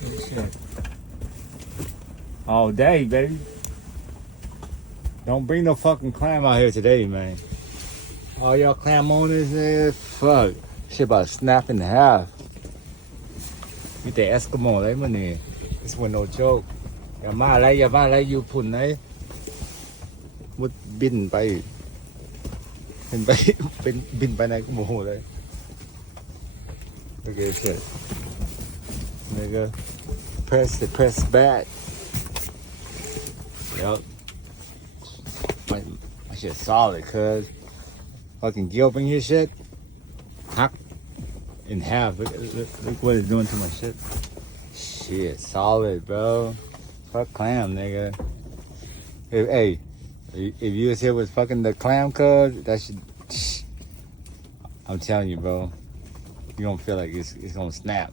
Good shit. All day, baby. Don't bring no fucking clam out here today, man. All y'all clam owners, man, fuck. Shit about to snap in half. With the Eskimo, อะไรมันนี่ This one no joke. อย่ามาอะไรอยู่พุ่นไหนมุดบินไปเป็นไปเป็นบินไปไหนก็โมโหเลย Look at this shit. Nigga. Press back. Yup. My shit solid, cuz. Fucking gilping your shit. Hack in half. Look what it's doing to my shit. Shit, solid, bro. Fuck clam, nigga. Hey, if you was here with fucking the clam, cuz, that shit. I'm telling you, bro. You don't feel like it's gonna snap.